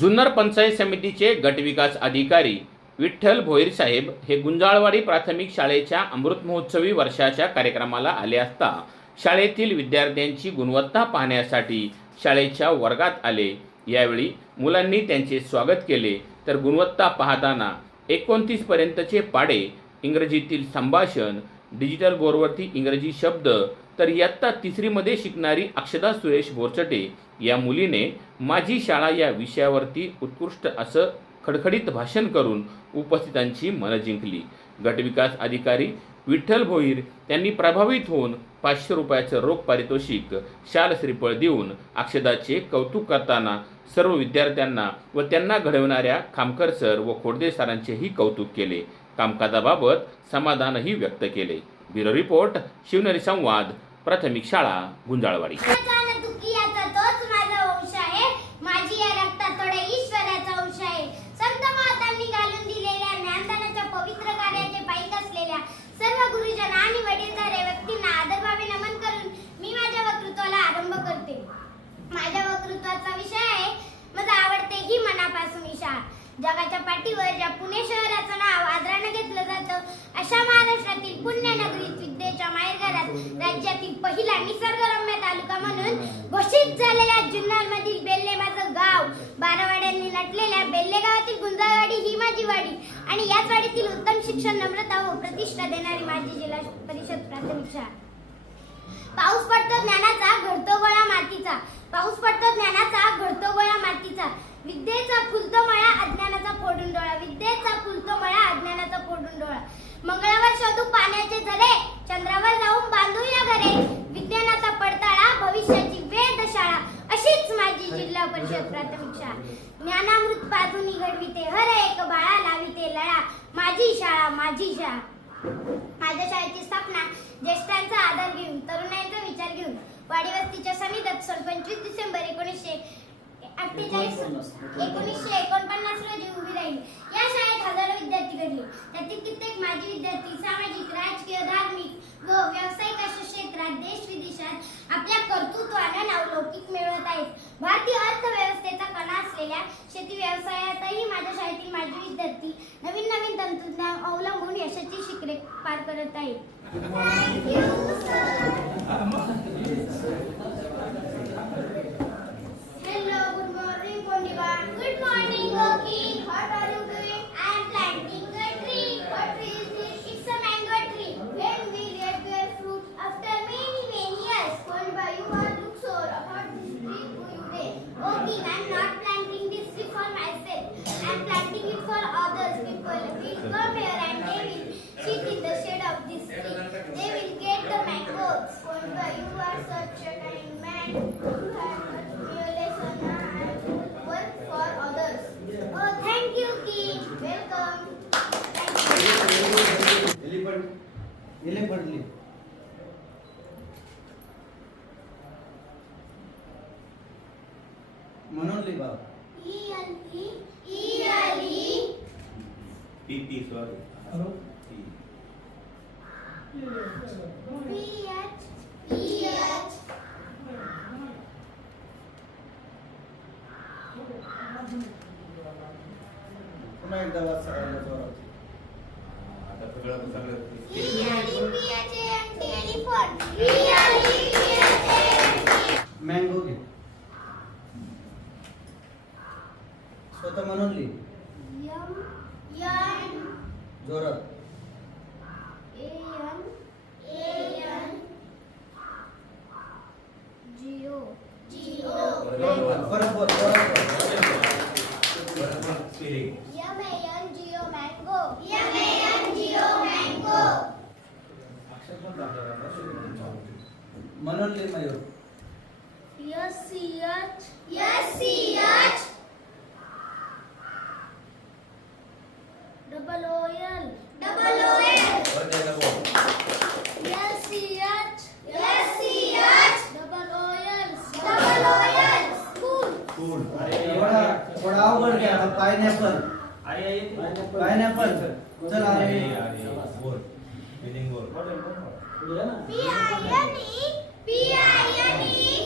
जुन्नर पंचायत समितीचे गटविकास अधिकारी विठ्ठल भोईर साहेब हे गुंजाळवाडी प्राथमिक शाळेच्या अमृत महोत्सवी वर्षाच्या कार्यक्रमाला आले असता शाळेतील विद्यार्थ्यांची गुणवत्ता पाहण्यासाठी शाळेच्या वर्गात आले. यावेळी मुलांनी त्यांचे स्वागत केले. तर गुणवत्ता पाहताना एकोणतीसपर्यंतचे पाडे इंग्रजीतील संभाषण डिजिटल बोर्डवरती इंग्रजी शब्द तर इयत्ता तिसरीमध्ये शिकणारी अक्षदा सुरेश बोरचटे या मुलीने माझी शाळा या विषयावरती उत्कृष्ट असं खडखडीत भाषण करून उपस्थितांची मनं जिंकली. गटविकास अधिकारी विठ्ठल भोईर त्यांनी प्रभावित होऊन पाचशे रुपयाचं रोख पारितोषिक शाल श्रीफळ देऊन अक्षदाचे कौतुक करताना सर्व विद्यार्थ्यांना व त्यांना घडवणाऱ्या खामकर सर व खोडदे सरांचेही कौतुक केले. कामकाजाबाबत समाधानही व्यक्त केले. ब्युरो रिपोर्ट शिवनेरी संवाद प्राथमिक शाळा गुंजाळवाडी. माझा माझा आहे. माझी या ईश्वराचा अंश आहे. संत घालून दिलेल्या ज्ञानदानाच्या पवित्र कार्याचे पायी असलेल्या सर्व गुरुजन आणि वडीलधाऱ्या पहिला निसर्गरम्य तालुका म्हणून घोषित झालेल्या जुन्नर मधील बेल्ले माझं गाव. बारावाड्यांनी नटलेल्या बेल्ले गावातील गुंजाळवाडी ही माझी वाडी. आणि याच वाडीतील उत्तम शिक्षण नम्रता व प्रतिष्ठा देणारी माझी जिल्हा परिषद प्राथमिक शाळा. पाऊस पडतो ज्ञानाचा घडतो गोळा मातीचा. पाऊस पडतो ज्ञानाचा घडतो गोळा मातीचा. विद्येचा फुलतो मळा अज्ञानाचा फोडून डोळा. विद्येचा फुलतो मळा अज्ञानाचा फोडून डोळा. मंगळावर शोधू पाण्याचे झरे चंद्रावर जाऊन बांधूया घरे. विज्ञानाचा पडताळा भविष्याची वेधशाळा अशीच माझी जिल्हा परिषद प्राथमिक शाळा. ज्ञानामृत पाजूनी घडविते हर एक बाळा लाविते लळा. माझी शाळा माझी शाळा. माझ्या शाळेची स्थापना ज्येष्ठांचा आदर घेऊन तरुणांचा विचार घेऊन अठ्ठेचाळीस एकोणीसशे एकोणपन्नास रोजी उभी राहिली. या शाळेत हजारो विद्यार्थी घडले. त्यातील कित्येक माजी विद्यार्थी सामाजिक राजकीय धार्मिक व व्यावसायिक अशा क्षेत्रात देश विदेशात आपल्या कर्तृत्वानं नावलौकिक मिळवत आहेत. भारतीय अर्थव्यवस्थेचा कणा असलेल्या शेती व्यवसायातही माझ्या शाळेतील माजी विद्यार्थी नवीन नवीन तंत्रज्ञान अवलंबून यशाची शिखरे पार करत आहेत. come here and they will sit in the shade of this tree. They will get the mangoes. Kondiva, you are such a kind man. You have taught me a lesson and I will work for others. Oh, thank you, King. Welcome. Thank you. Elephant एलिफंटली म्हणून T T sorry P-H, E-H. पुन्हा एकदा वाच सगळ्यांना जोरात आता सगळं सगळं. Mango घे स्वतः म्हणून लिह जोरात A-N, A-N, G-O, G-O. परत बोल जोरात बोल. M-A-N-G-O, mango. पायनॅपल पायनॅपल चल अरे P-I-N-E, P-I-N-E.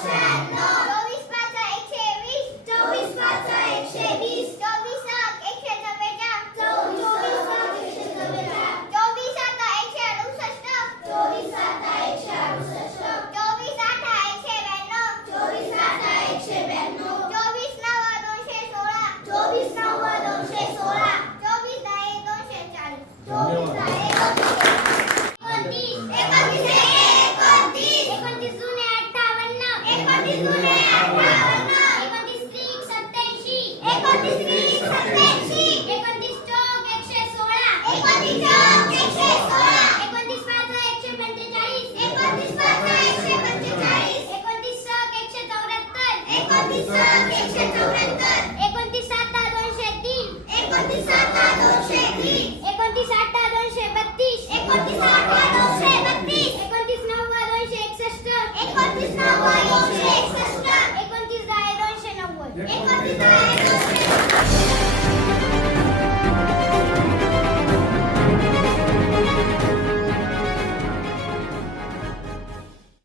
Awesome.